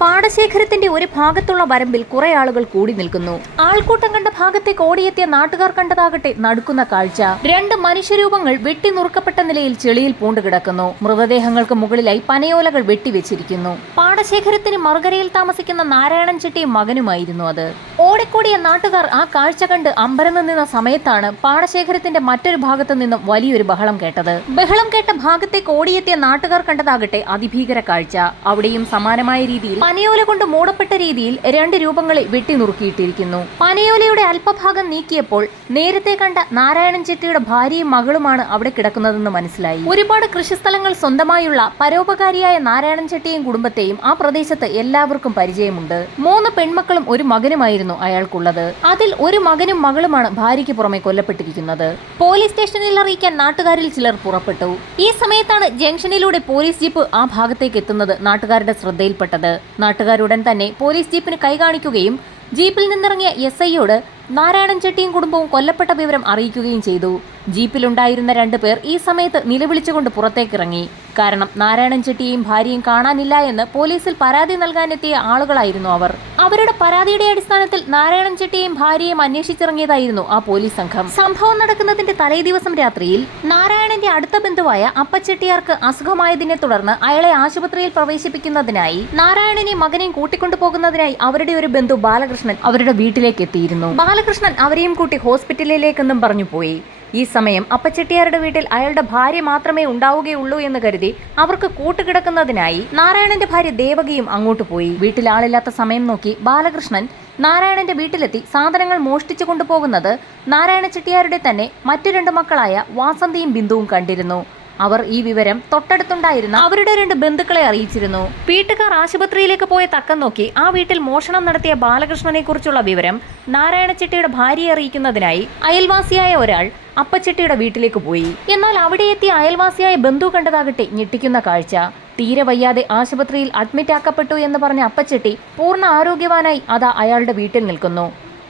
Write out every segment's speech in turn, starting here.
പാടശേഖരത്തിന്റെ ഒരു ഭാഗത്തുള്ള വരമ്പിൽ കുറെ ആളുകൾ കൂടി നിൽക്കുന്നു. ആൾക്കൂട്ടം കണ്ട ഭാഗത്തേക്ക് ഓടിയെത്തിയ നാട്ടുകാർ കണ്ടതാകട്ടെ നടുക്കുന്ന കാഴ്ച. രണ്ട് മനുഷ്യരൂപങ്ങൾ വെട്ടി നുറുക്കപ്പെട്ട നിലയിൽ ചെളിയിൽ പൂണ്ടു കിടക്കുന്നു. മൃതദേഹങ്ങൾക്ക് മുകളിലായി പനയോലകൾ വെട്ടിവെച്ചിരിക്കുന്നു. പാടശേഖരത്തിന് മറുകരയിൽ താമസിക്കുന്ന നാരായണൻ ചെട്ടിയും മകനുമായിരുന്നു അത്. ഓടിക്കൂടിയ നാട്ടുകാർ ആ കാഴ്ച കണ്ട് അമ്പരന്ന് നിന്ന സമയത്താണ് പാടശേഖരത്തിന്റെ മറ്റൊരു ഭാഗത്തു നിന്നും വലിയൊരു ബഹളം കേട്ടത്. ബഹളം കേട്ട ഭാഗത്തേക്ക് ഓടിയെത്തിയ നാട്ടുകാർ കണ്ടതാകട്ടെ അതിഭീകര കാഴ്ച. അവിടെയും സമാനമായ രീതിയിൽ പനയോല കൊണ്ട് മൂടപ്പെട്ട രീതിയിൽ രണ്ട് രൂപങ്ങളെ വെട്ടിനുറുക്കിയിട്ടിരിക്കുന്നു. പനയോലയുടെ അല്പഭാഗം നീക്കിയപ്പോൾ നേരത്തെ കണ്ട നാരായണൻ ചെട്ടിയുടെ ഭാര്യയും മകളുമാണ് അവിടെ കിടക്കുന്നതെന്ന് മനസ്സിലായി. ഒരുപാട് കൃഷിസ്ഥലങ്ങൾ സ്വന്തമായുള്ള പരോപകാരിയായ നാരായണൻ ചെട്ടിയും കുടുംബത്തെയും ആ പ്രദേശത്ത് എല്ലാവർക്കും പരിചയമുണ്ട്. 3 പെൺമക്കളും ഒരു മകനുമായിരുന്നു അയാൾക്കുള്ളത്. അതിൽ ഒരു മകനും മകളുമാണ് ഭാര്യയ്ക്ക് പുറമെ കൊല്ലപ്പെട്ടിരിക്കുന്നത്. പോലീസ് സ്റ്റേഷനിൽ അറിയിക്കാൻ നാട്ടുകാരിൽ ചിലർ പുറപ്പെട്ടു. ഈ സമയത്താണ് ജംഗ്ഷനിലൂടെ പോലീസ് ജീപ്പ് ആ ഭാഗത്തേക്ക് എത്തുന്നത് നാട്ടുകാരുടെ ശ്രദ്ധയിൽപ്പെട്ടത്. നാട്ടുകാരുടൻ തന്നെ പോലീസ് ജീപ്പിന് കൈ കാണിക്കുകയും ജീപ്പിൽ നിന്നിറങ്ങിയ SIയോട് നാരായണൻ ചെട്ടിയും കുടുംബവും കൊല്ലപ്പെട്ട വിവരം അറിയിക്കുകയും ചെയ്തു. ജീപ്പിലുണ്ടായിരുന്ന 2 പേർ ഈ സമയത്ത് നിലവിളിച്ചുകൊണ്ട് പുറത്തേക്കിറങ്ങി. കാരണം നാരായണൻ ചെട്ടിയെയും ഭാര്യയും കാണാനില്ല എന്ന് പോലീസിൽ പരാതി നൽകാനെത്തിയ ആളുകളായിരുന്നു അവർ. അവരുടെ പരാതിയുടെ അടിസ്ഥാനത്തിൽ നാരായണൻ ചെട്ടിയെയും ഭാര്യയെയും അന്വേഷിച്ചിറങ്ങിയതായിരുന്നു ആ പോലീസ് സംഘം. സംഭവം നടക്കുന്നതിന്റെ തലേ ദിവസം രാത്രിയിൽ നാരായണന്റെ അടുത്ത ബന്ധുവായ അപ്പച്ചെട്ടിയാർക്ക് അസുഖമായതിനെ തുടർന്ന് അയാളെ ആശുപത്രിയിൽ പ്രവേശിപ്പിക്കുന്നതിനായി നാരായണനെയും മകനെയും കൂട്ടിക്കൊണ്ടുപോകുന്നതിനായി അവരുടെ ഒരു ബന്ധു ബാലകൃഷ്ണൻ അവരുടെ വീട്ടിലേക്ക് എത്തിയിരുന്നു. ബാലകൃഷ്ണൻ അവരെയും കൂട്ടി ഹോസ്പിറ്റലിലേക്കെന്നും പറഞ്ഞു പോയി. ഈ സമയം അപ്പച്ചെട്ടിയാരുടെ വീട്ടിൽ അയാളുടെ ഭാര്യ മാത്രമേ ഉണ്ടാവുകയുള്ളൂ എന്ന് കരുതി അവർക്ക് കൂട്ടുകിടക്കുന്നതിനായി നാരായണന്റെ ഭാര്യ ദേവകിയും അങ്ങോട്ട് പോയി. വീട്ടിൽ ആളില്ലാത്ത സമയം നോക്കി ബാലകൃഷ്ണൻ നാരായണന്റെ വീട്ടിലെത്തി സാധനങ്ങൾ മോഷ്ടിച്ചു കൊണ്ടുപോകുന്നത് നാരായണ ചെട്ടിയാരുടെ തന്നെ മറ്റു 2 മക്കളായ വാസന്തിയും ബിന്ദുവും കണ്ടിരുന്നു. അവർ ഈ വിവരം തൊട്ടടുത്തുണ്ടായിരുന്ന അവരുടെ 2 ബന്ധുക്കളെ അറിയിച്ചിരുന്നു. വീട്ടുകാർ ആശുപത്രിയിലേക്ക് പോയ തക്കം നോക്കി ആ വീട്ടിൽ മോഷണം നടത്തിയ ബാലകൃഷ്ണനെ കുറിച്ചുള്ള വിവരം നാരായണ ചെട്ടിയുടെ ഭാര്യയെ അറിയിക്കുന്നതിനായി അയൽവാസിയായ ഒരാൾ അപ്പച്ചെട്ടിയുടെ വീട്ടിലേക്ക് പോയി. എന്നാൽ അവിടെ എത്തിയ അയൽവാസിയായ ബന്ധു കണ്ടതാകട്ടെ ഞെട്ടിക്കുന്ന കാഴ്ച. തീരെ വയ്യാതെ ആശുപത്രിയിൽ അഡ്മിറ്റ് ആക്കപ്പെട്ടു എന്ന് പറഞ്ഞ അപ്പച്ചെട്ടി പൂർണ്ണ ആരോഗ്യവാനായി അതാ അയാളുടെ വീട്ടിൽ നിൽക്കുന്നു.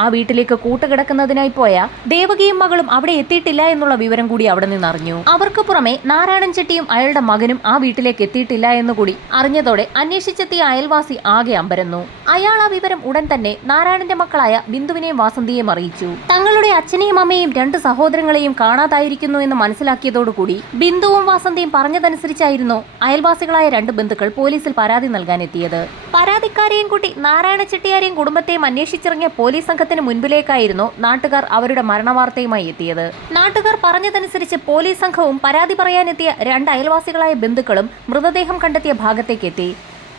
ആ വീട്ടിലേക്ക് കൂട്ടുകിടക്കുന്നതിനായി പോയ ദേവകിയും മകളും അവിടെ എത്തിയിട്ടില്ല എന്നുള്ള വിവരം കൂടി അവിടെ നിന്ന് അറിഞ്ഞു. അവർക്ക് പുറമെ നാരായണൻ ചെട്ടിയും അയാളുടെ മകനും ആ വീട്ടിലേക്ക് എത്തിയിട്ടില്ല എന്നുകൂടി അറിഞ്ഞതോടെ അന്വേഷിച്ചെത്തിയ അയൽവാസി ആകെ അമ്പരന്നു. അയാൾ ആ വിവരം ഉടൻ തന്നെ നാരായണന്റെ മക്കളായ ബിന്ദുവിനെയും വാസന്തിയെയും അറിയിച്ചു. തങ്ങളുടെ അച്ഛനെയും അമ്മയെയും 2 സഹോദരങ്ങളെയും കാണാതായിരിക്കുന്നു എന്ന് മനസ്സിലാക്കിയതോടുകൂടി ബിന്ദുവും വാസന്തിയും പറഞ്ഞതനുസരിച്ചായിരുന്നു അയൽവാസികളായ 2 ബന്ധുക്കൾ പോലീസിൽ പരാതി നൽകാനെത്തിയത്. പരാതിക്കാരെയും കൂട്ടി നാരായണ ചെട്ടിയാരെയും കുടുംബത്തെയും അന്വേഷിച്ചിറങ്ങിയ പോലീസ് സംഘത്തിന് മുൻപിലേക്കായിരുന്നു നാട്ടുകാർ അവരുടെ മരണവാർത്തയുമായി എത്തിയത്. നാട്ടുകാർ പറഞ്ഞതനുസരിച്ച് പോലീസ് സംഘവും പരാതി പറയാനെത്തിയ 2 അയൽവാസികളായ ബന്ധുക്കളും മൃതദേഹം കണ്ടെത്തിയ ഭാഗത്തേക്ക് എത്തി.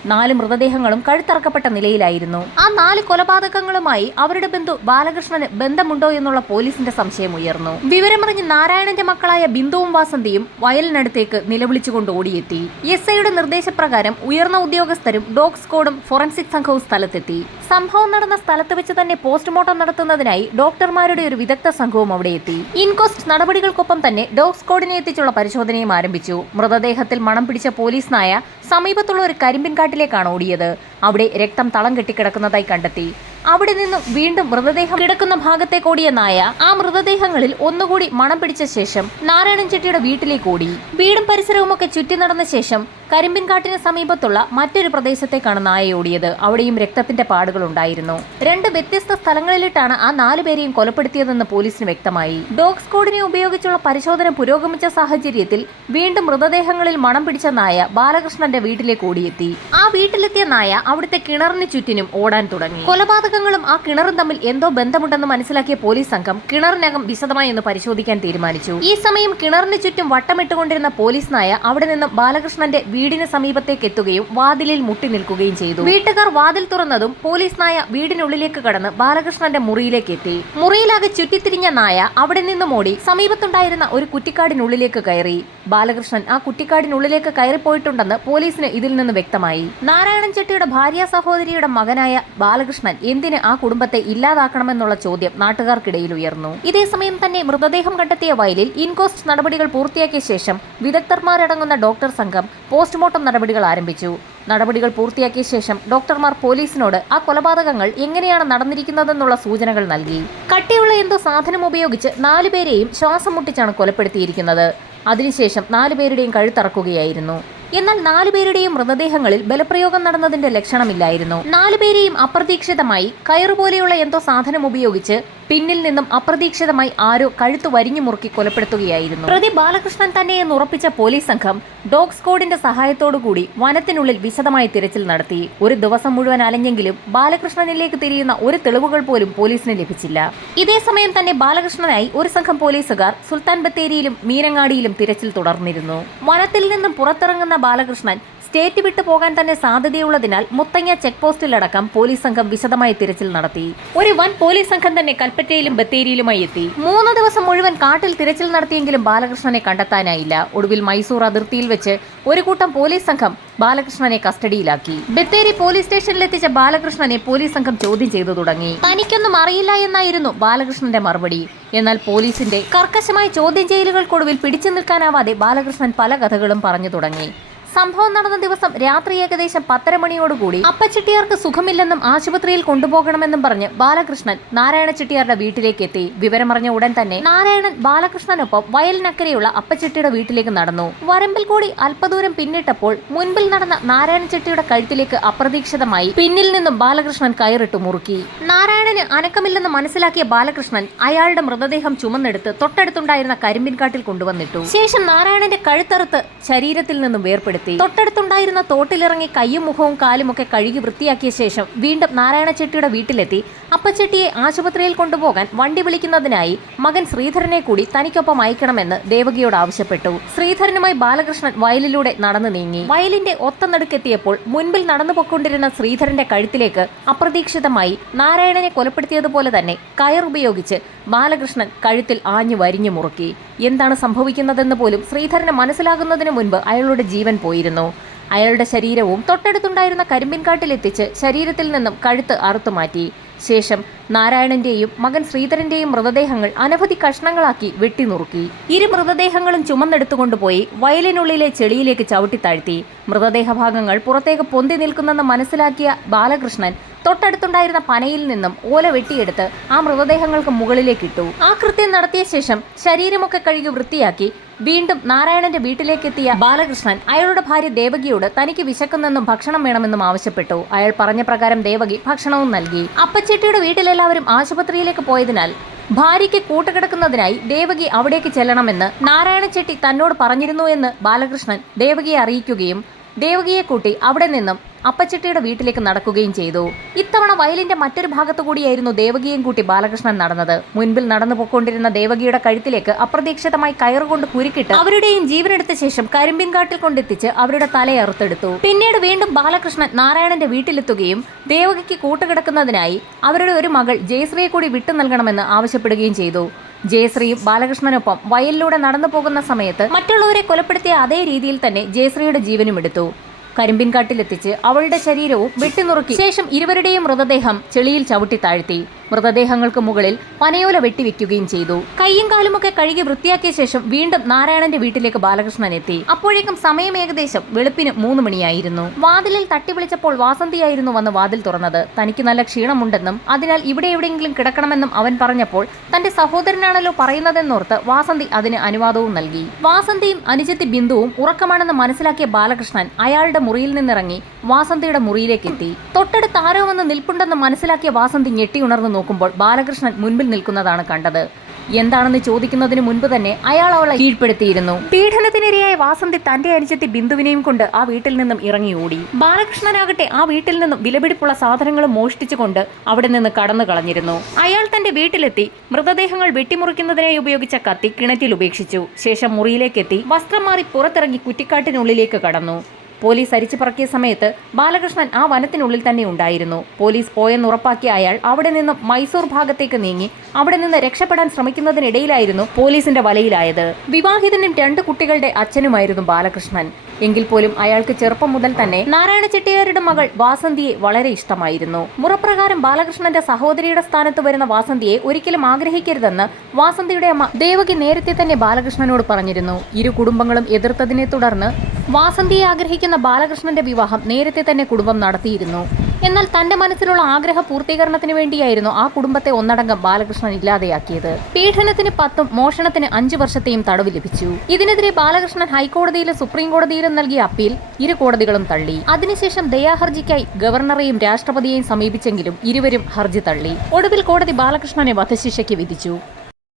4 മൃതദേഹങ്ങളും കഴുത്തറക്കപ്പെട്ട നിലയിലായിരുന്നു. ആ 4 കൊലപാതകങ്ങളുമായി അവരുടെ ബന്ധു ബാലകൃഷ്ണന് ബന്ധമുണ്ടോ എന്നുള്ള പോലീസിന്റെ സംശയം ഉയർന്നു. വിവരമറിഞ്ഞ് നാരായണന്റെ മക്കളായ ബിന്ദുവും വാസന്തിയും വയലിനടുത്തേക്ക് നിലവിളിച്ചുകൊണ്ട് ഓടിയെത്തി. SIയുടെ നിർദ്ദേശപ്രകാരം ഉയർന്ന ഉദ്യോഗസ്ഥരും ഡോഗ് സ്ക്വാഡും ഫോറൻസിക് സംഘവും സ്ഥലത്തെത്തി. സംഭവം നടന്ന സ്ഥലത്ത് വെച്ച് തന്നെ പോസ്റ്റ്മോർട്ടം നടത്തുന്നതിനായി ഡോക്ടർമാരുടെ ഒരു വിദഗ്ധ സംഘവും അവിടെ എത്തി. ഇൻക്വസ്റ്റ് നടപടികൾക്കൊപ്പം തന്നെ ഡോഗ് സ്ക്വാഡിനെ എത്തിച്ചുള്ള പരിശോധനയും ആരംഭിച്ചു. മൃതദേഹത്തിൽ മണം പിടിച്ച പോലീസ് നായ സമീപത്തുള്ള ഒരു കരിമ്പിൻ കാട്ടിലേക്കാണ് ഓടിയത്. അവിടെ രക്തം തളം കെട്ടിക്കിടക്കുന്നതായി കണ്ടെത്തി. അവിടെ നിന്നും വീണ്ടും മൃതദേഹം കിടക്കുന്ന ഭാഗത്തേക്ക് ഓടിയ നായ ആ മൃതദേഹങ്ങളിൽ ഒന്നുകൂടി മണം പിടിച്ച ശേഷം നാരായണൻ ചെട്ടിയുടെ വീട്ടിലേക്ക് ഓടി. വീടും പരിസരവും ഒക്കെ ചുറ്റി നടന്ന ശേഷം കരിമ്പിൻകാട്ടിന് സമീപത്തുള്ള മറ്റൊരു പ്രദേശത്തേക്കാണ് നായ ഓടിയത്. അവിടെയും രക്തത്തിന്റെ പാടുകൾ ഉണ്ടായിരുന്നു. 2 വ്യത്യസ്ത സ്ഥലങ്ങളിലിട്ടാണ് ആ 4 പേരെയും കൊലപ്പെടുത്തിയതെന്ന് പോലീസിന് വ്യക്തമായി. ഡോഗ് സ്ക്വാഡിനെ ഉപയോഗിച്ചുള്ള പരിശോധന പുരോഗമിച്ച സാഹചര്യത്തിൽ വീണ്ടും മൃതദേഹങ്ങളിൽ മണം പിടിച്ച നായ ബാലകൃഷ്ണന്റെ വീട്ടിലേക്ക് ഓടിയെത്തി. ആ വീട്ടിലെത്തിയ നായ അവിടുത്തെ കിണറിന് ചുറ്റിനും ഓടാൻ തുടങ്ങി. കൊലപാതകങ്ങളും ആ കിണറും തമ്മിൽ എന്തോ ബന്ധമുണ്ടെന്ന് മനസ്സിലാക്കിയ പോലീസ് സംഘം കിണറിനകം വിശദമായി ഒന്ന് പരിശോധിക്കാൻ തീരുമാനിച്ചു. ഈ സമയം കിണറിന് ചുറ്റും വട്ടമിട്ടുകൊണ്ടിരുന്ന പോലീസ് നായ അവിടെ നിന്നും ബാലകൃഷ്ണന്റെ വീടിന് സമീപത്തേക്ക് എത്തുകയും വാതിലിൽ മുട്ടി നിൽക്കുകയും ചെയ്തു. വീട്ടുകാർ വാതിൽ തുറന്നതും പോലീസ് നായ വീടിനുള്ളിലേക്ക് കടന്ന് ബാലകൃഷ്ണന്റെ മുറിയിലേക്ക് എത്തി. മുറിയിലാകെ ചുറ്റിത്തിരിഞ്ഞ നായ അവിടെ നിന്നും ഓടി സമീപത്തുണ്ടായിരുന്ന ഒരു കുറ്റിക്കാടിനുള്ളിലേക്ക് കയറി. ബാലകൃഷ്ണൻ ആ കുറ്റിക്കാടിനുള്ളിലേക്ക് കയറിപ്പോയിട്ടുണ്ടെന്ന് പോലീസിന് ഇതിൽ നിന്ന് വ്യക്തമായി. നാരായണൻ ചെട്ടിയുടെ ഭാര്യ സഹോദരിയുടെ മകനായ ബാലകൃഷ്ണൻ എന്തിന് ആ കുടുംബത്തെ ഇല്ലാതാക്കണമെന്നുള്ള ചോദ്യം നാട്ടുകാർക്കിടയിൽ ഉയർന്നു. ഇതേസമയം തന്നെ മൃതദേഹം കണ്ടെത്തിയ വയലിൽ ഇൻക്വസ്റ്റ് നടപടികൾ പൂർത്തിയാക്കിയ ശേഷം വിദഗ്ധർമാരടങ്ങുന്ന ഡോക്ടർ സംഘം പോസ്റ്റ്മോർട്ടം നടപടികൾ ആരംഭിച്ചു. നടപടികൾ പൂർത്തിയാക്കിയ ശേഷം ഡോക്ടർമാർ പോലീസിനോട് ആ കൊലപാതകങ്ങൾ എങ്ങനെയാണ് നടന്നിരിക്കുന്നതെന്നുള്ള സൂചനകൾ നൽകി. കട്ടിയുള്ള എന്തോ സാധനം ഉപയോഗിച്ച് 4 പേരെയും ശ്വാസം മുട്ടിച്ചാണ് കൊലപ്പെടുത്തിയിരിക്കുന്നത്. അതിനുശേഷം 4 പേരുടെയും കഴുത്തറക്കുകയായിരുന്നു. എന്നാൽ 4 പേരുടെയും മൃതദേഹങ്ങളിൽ ബലപ്രയോഗം നടന്നതിന്റെ ലക്ഷണമില്ലായിരുന്നു. 4 പേരെയും അപ്രതീക്ഷിതമായി കയറുപോലെയുള്ള എന്തോ സാധനം ഉപയോഗിച്ച് പിന്നിൽ നിന്നും അപ്രതീക്ഷിതമായി ആരോ കഴുത്ത് വരിഞ്ഞു മുറുക്കി കൊലപ്പെടുത്തുകയായിരുന്നു. പ്രതി ബാലകൃഷ്ണൻ തന്നെയെന്ന് ഉറപ്പിച്ച പോലീസ് സംഘം ഡോഗ് സ്ക്വാഡിന്റെ സഹായത്തോടുകൂടി വനത്തിനുള്ളിൽ വിശദമായ തിരച്ചിൽ നടത്തി. ഒരു ദിവസം മുഴുവൻ അലഞ്ഞെങ്കിലും ബാലകൃഷ്ണനിലേക്ക് തിരിയുന്ന ഒരു തെളിവുകൾ പോലും പോലീസിന് ലഭിച്ചില്ല. ഇതേസമയം തന്നെ ബാലകൃഷ്ണനായി ഒരു സംഘം പോലീസുകാർ സുൽത്താൻ ബത്തേരിയിലും മീനങ്ങാടിയിലും തിരച്ചിൽ തുടർന്നിരുന്നു. വനത്തിൽ നിന്നും പുറത്തിറങ്ങുന്ന ബാലകൃഷ്ണൻ സ്റ്റേറ്റ് വിട്ടു പോകാൻ തന്നെ സാധ്യതയുള്ളതിനാൽ മുത്തങ്ങ ചെക്ക് പോസ്റ്റിലടക്കം പോലീസ് സംഘം വിശദമായ തിരച്ചിൽ നടത്തി. ഒരു വൻ പോലീസ് സംഘം തന്നെ കൽപ്പറ്റയിലും ബത്തേരിയിലുമായി എത്തി. 3 ദിവസം മുഴുവൻ കാട്ടിൽ തിരച്ചിൽ നടത്തിയെങ്കിലും ബാലകൃഷ്ണനെ കണ്ടെത്താനായില്ല. ഒടുവിൽ മൈസൂർ അതിർത്തിയിൽ വെച്ച് ഒരു കൂട്ടം പോലീസ് സംഘം ബാലകൃഷ്ണനെ കസ്റ്റഡിയിലാക്കി. ബത്തേരി പോലീസ് സ്റ്റേഷനിലെത്തിച്ച ബാലകൃഷ്ണനെ പോലീസ് സംഘം ചോദ്യം ചെയ്തു തുടങ്ങി. തനിക്കൊന്നും അറിയില്ല എന്നായിരുന്നു ബാലകൃഷ്ണന്റെ മറുപടി. എന്നാൽ പോലീസിന്റെ കർക്കശമായ ചോദ്യം ചെയ്യലുകൾക്കൊടുവിൽ പിടിച്ചു നിൽക്കാനാവാതെ ബാലകൃഷ്ണൻ പല കഥകളും പറഞ്ഞു തുടങ്ങി. സംഭവം നടന്ന ദിവസം രാത്രി ഏകദേശം 10:30 മണിയോടുകൂടി അപ്പച്ചെട്ടിയാർക്ക് സുഖമില്ലെന്നും ആശുപത്രിയിൽ കൊണ്ടുപോകണമെന്നും പറഞ്ഞ് ബാലകൃഷ്ണൻ നാരായണ ചെട്ടിയാരുടെ വീട്ടിലേക്ക് എത്തി. വിവരമറിഞ്ഞ ഉടൻ തന്നെ നാരായണൻ ബാലകൃഷ്ണനൊപ്പം വയലിനക്കരെയുള്ള അപ്പച്ചെട്ടിയുടെ വീട്ടിലേക്ക് നടന്നു. വരമ്പിൽ കൂടി അല്പദൂരം പിന്നിട്ടപ്പോൾ മുൻപിൽ നടന്ന നാരായണ ചെട്ടിയുടെ കഴുത്തിലേക്ക് അപ്രതീക്ഷിതമായി പിന്നിൽ നിന്നും ബാലകൃഷ്ണൻ കയറിട്ടു മുറുക്കി. നാരായണന് അനക്കമില്ലെന്ന് മനസ്സിലാക്കിയ ബാലകൃഷ്ണൻ അയാളുടെ മൃതദേഹം ചുമന്നെടുത്ത് തൊട്ടടുത്തുണ്ടായിരുന്ന കരിമ്പിൻകാട്ടിൽ കൊണ്ടുവന്നിട്ടു. ശേഷം നാരായണന്റെ കഴുത്തറുത്ത് ശരീരത്തിൽ നിന്നും വേർപെടുത്തി. തൊട്ടടുത്തുണ്ടായിരുന്ന തോട്ടിലിറങ്ങി കയ്യും മുഖവും കാലുമൊക്കെ കഴുകി വൃത്തിയാക്കിയ ശേഷം വീണ്ടും നാരായണ ചെട്ടിയുടെ വീട്ടിലെത്തി അപ്പച്ചെട്ടിയെ ആശുപത്രിയിൽ കൊണ്ടുപോകാൻ വണ്ടി വിളിക്കുന്നതിനായി മകൻ ശ്രീധരനെ കൂടി തനിക്കൊപ്പം അയക്കണമെന്ന് ദേവകിയോട് ആവശ്യപ്പെട്ടു. ശ്രീധരനുമായി ബാലകൃഷ്ണൻ വയലിലൂടെ നടന്നു നീങ്ങി. വയലിന്റെ ഒത്തനടുക്കെത്തിയപ്പോൾ മുൻപിൽ നടന്നു പൊക്കൊണ്ടിരുന്ന ശ്രീധരന്റെ കഴുത്തിലേക്ക് അപ്രതീക്ഷിതമായി നാരായണനെ കൊലപ്പെടുത്തിയതുപോലെ തന്നെ കയറുപയോഗിച്ച് ബാലകൃഷ്ണൻ കഴുത്തിൽ ആഞ്ഞു വരിഞ്ഞു മുറുക്കി. എന്താണ് സംഭവിക്കുന്നതെന്ന് പോലും ശ്രീധരന് മനസ്സിലാകുന്നതിന് മുൻപ് അയാളുടെ ജീവൻ പോയിരുന്നു. അയാളുടെ ശരീരവും തൊട്ടടുത്തുണ്ടായിരുന്ന കരിമ്പിൻകാട്ടിലെത്തിച്ച് ശരീരത്തിൽ നിന്നും കഴുത്ത് അറുത്തുമാറ്റി. ശേഷം നാരായണന്റെയും മകൻ ശ്രീധരന്റെയും മൃതദേഹങ്ങൾ അനവധി കഷ്ണങ്ങളാക്കി വെട്ടിനുറുക്കി. ഇരു മൃതദേഹങ്ങളും ചുമന്നെടുത്തുകൊണ്ടുപോയി വയലിനുള്ളിലെ ചെളിയിലേക്ക് ചവിട്ടിത്താഴ്ത്തി. മൃതദേഹഭാഗങ്ങൾ പുറത്തേക്ക് പൊന്തി നിൽക്കുന്നെന്ന് മനസ്സിലാക്കിയ ബാലകൃഷ്ണൻ തൊട്ടടുത്തുണ്ടായിരുന്ന പനയിൽ നിന്നും ഓല വെട്ടിയെടുത്ത് ആ മൃതദേഹങ്ങൾക്ക് മുകളിലേക്കിട്ടു. ആ കൃത്യം നടത്തിയ ശേഷം ശരീരമൊക്കെ കഴുകി വൃത്തിയാക്കി വീണ്ടും നാരായണന്റെ വീട്ടിലേക്കെത്തിയ ബാലകൃഷ്ണൻ അയാളുടെ ഭാര്യ ദേവകിയോട് തനിക്ക് വിശക്കുന്നെന്നും ഭക്ഷണം വേണമെന്നും ആവശ്യപ്പെട്ടു. അയാൾ പറഞ്ഞ പ്രകാരം ദേവകി ഭക്ഷണവും നൽകി. അപ്പച്ചെട്ടിയുടെ വീട്ടിലെല്ലാവരും ആശുപത്രിയിലേക്ക് പോയതിനാൽ ഭാര്യയ്ക്ക് കൂട്ടുകിടക്കുന്നതിനായി ദേവകി അവിടേക്ക് ചെല്ലണമെന്ന് നാരായണ ചെട്ടി തന്നോട് പറഞ്ഞിരുന്നു എന്ന് ബാലകൃഷ്ണൻ ദേവകിയെ അറിയിക്കുകയും ദേവകിയെ കൂട്ടി അവിടെ നിന്നും അപ്പച്ചെട്ടിയുടെ വീട്ടിലേക്ക് നടക്കുകയും ചെയ്തു. ഇത്തവണ വയലിന്റെ മറ്റൊരു ഭാഗത്തു കൂടിയായിരുന്നു ദേവകിയും കൂട്ടി ബാലകൃഷ്ണൻ നടന്നത്. മുൻപിൽ നടന്നു പോയിക്കൊണ്ടിരുന്ന ദേവകിയുടെ കഴുത്തിലേക്ക് അപ്രതീക്ഷിതമായി കയറുകൊണ്ട് കുരുക്കിട്ട് അവരുടെയും ജീവനെടുത്ത ശേഷം കരിമ്പിൻകാട്ടിൽ കൊണ്ടെത്തിച്ച് അവരുടെ തലയറുത്തെടുത്തു. പിന്നീട് വീണ്ടും ബാലകൃഷ്ണൻ നാരായണന്റെ വീട്ടിലെത്തുകയും ദേവകിക്ക് കൂട്ടുകിടക്കുന്നതിനായി അവരുടെ ഒരു മകൾ ജയശ്രീയെ കൂടി വിട്ടു നൽകണമെന്ന് ആവശ്യപ്പെടുകയും ചെയ്തു. ജയശ്രീയും ബാലകൃഷ്ണനൊപ്പം വയലിലൂടെ നടന്നു പോകുന്ന സമയത്ത് മറ്റുള്ളവരെ കൊലപ്പെടുത്തിയ അതേ രീതിയിൽ തന്നെ ജയശ്രീയുടെ ജീവനും എടുത്തു. കരിമ്പിൻകാട്ടിലെത്തിച്ച് അവളുടെ ശരീരവും വെട്ടിനുറുക്കി ശേഷം ഇരുവരുടെയും മൃതദേഹം ചെളിയിൽ ചവിട്ടി താഴ്ത്തി. മൃതദേഹങ്ങൾക്ക് മുകളിൽ പനയോല വെട്ടിവെക്കുകയും ചെയ്തു. കൈയും കാലുമൊക്കെ കഴുകി വൃത്തിയാക്കിയ ശേഷം വീണ്ടും നാരായണന്റെ വീട്ടിലേക്ക് ബാലകൃഷ്ണൻ എത്തി. അപ്പോഴേക്കും സമയം ഏകദേശം വെളുപ്പിന് 3 മണിയായിരുന്നു. വാതിലിൽ തട്ടി വിളിച്ചപ്പോൾ വാസന്തിയായിരുന്നു വന്ന് വാതിൽ തുറന്നത്. തനിക്ക് നല്ല ക്ഷീണമുണ്ടെന്നും അതിനാൽ ഇവിടെ എവിടെയെങ്കിലും കിടക്കണമെന്നും അവൻ പറഞ്ഞപ്പോൾ തന്റെ സഹോദരനാണല്ലോ പറയുന്നതെന്നോർത്ത് വാസന്തി അതിന് അനുവാദവും നൽകി. വാസന്തിയും അനുജത്തി ബിന്ദുവും ഉറക്കമാണെന്ന് മനസ്സിലാക്കിയ ബാലകൃഷ്ണൻ അയാളുടെ മുറിയിൽ നിന്നിറങ്ങി വാസന്തിയുടെ മുറിയിലേക്ക് എത്തി. തൊട്ടടുത്ത് ആരോ വന്ന് നിൽപ്പുണ്ടെന്ന് മനസ്സിലാക്കിയ വാസന്തി ഞെട്ടി ഉണർന്നു നോക്കുമ്പോൾ ബാലകൃഷ്ണൻ മുൻപിൽ നിൽക്കുന്നതാണ് കണ്ടത്. എന്താണെന്ന് ചോദിക്കുന്നതിന് മുൻപ് തന്നെ അയാൾ അവളെ കീഴ്പ്പെടുത്തിയിരുന്നു. പീഡനത്തിനിരയായ വാസന്തി തന്റെ അനുജത്തി ബിന്ദുവിനെയും കൊണ്ട് ആ വീട്ടിൽ നിന്നും ഇറങ്ങി ഓടി. ബാലകൃഷ്ണനാകട്ടെ ആ വീട്ടിൽ നിന്നും വിലപിടിപ്പുള്ള സാധനങ്ങളും മോഷ്ടിച്ചുകൊണ്ട് അവിടെ നിന്ന് കടന്നു കളഞ്ഞിരുന്നു. അയാൾ തന്റെ വീട്ടിലെത്തി മൃതദേഹങ്ങൾ വെട്ടിമുറിക്കുന്നതിനായി ഉപയോഗിച്ച കത്തി കിണറ്റിൽ ഉപേക്ഷിച്ചു. ശേഷം മുറിയിലേക്കെത്തി വസ്ത്രം മാറി പുറത്തിറങ്ങി കുറ്റിക്കാട്ടിനുള്ളിലേക്ക് കടന്നു. പോലീസ് അരിച്ചു പറക്കിയ സമയത്ത് ബാലകൃഷ്ണൻ ആ വനത്തിനുള്ളിൽ തന്നെ ഉണ്ടായിരുന്നു. പോലീസ് പോയെന്ന് ഉറപ്പാക്കിയ അയാൾ അവിടെ നിന്നും മൈസൂർ ഭാഗത്തേക്ക് നീങ്ങി അവിടെ നിന്ന് രക്ഷപ്പെടാൻ ശ്രമിക്കുന്നതിനിടയിലായിരുന്നു പോലീസിന്റെ വലയിലായത്. വിവാഹിതനും 2 കുട്ടികളുടെ അച്ഛനുമായിരുന്നു ബാലകൃഷ്ണൻ. എങ്കിൽ പോലും അയാൾക്ക് ചെറുപ്പം മുതൽ തന്നെ നാരായണ ചെട്ടിയാരുടെ മകൾ വാസന്തിയെ വളരെ ഇഷ്ടമായിരുന്നു. മുറപ്രകാരം ബാലകൃഷ്ണന്റെ സഹോദരിയുടെ സ്ഥാനത്ത് വരുന്ന വാസന്തിയെ ഒരിക്കലും ആഗ്രഹിക്കരുതെന്ന് വാസന്തിയുടെ അമ്മ ദേവകി നേരത്തെ തന്നെ ബാലകൃഷ്ണനോട് പറഞ്ഞിരുന്നു. ഇരു കുടുംബങ്ങളും എതിർത്തതിനെ തുടർന്ന് വാസന്തിയെ ആഗ്രഹിക്കുന്ന ബാലകൃഷ്ണന്റെ വിവാഹം നേരത്തെ തന്നെ കുടുംബം നടത്തിയിരുന്നു. എന്നാൽ തന്റെ മനസ്സിലുള്ള ആഗ്രഹ പൂർത്തീകരണത്തിന് വേണ്ടിയായിരുന്നു ആ കുടുംബത്തെ ഒന്നടങ്കം ബാലകൃഷ്ണൻ ഇല്ലാതെയാക്കിയത്. പീഡനത്തിന് 10 മോഷണത്തിന് 5 വർഷത്തെയും തടവ് ലഭിച്ചു. ഇതിനെതിരെ ബാലകൃഷ്ണൻ ഹൈക്കോടതിയിലും സുപ്രീം കോടതിയിലും നൽകിയ അപ്പീൽ ഇരു കോടതികളും തള്ളി. അതിനുശേഷം ദയാഹർജിക്കായി ഗവർണറെയും രാഷ്ട്രപതിയെയും സമീപിച്ചെങ്കിലും ഇരുവരും ഹർജി തള്ളി. ഒടുവിൽ കോടതി ബാലകൃഷ്ണനെ വധശിക്ഷയ്ക്ക് വിധിച്ചു.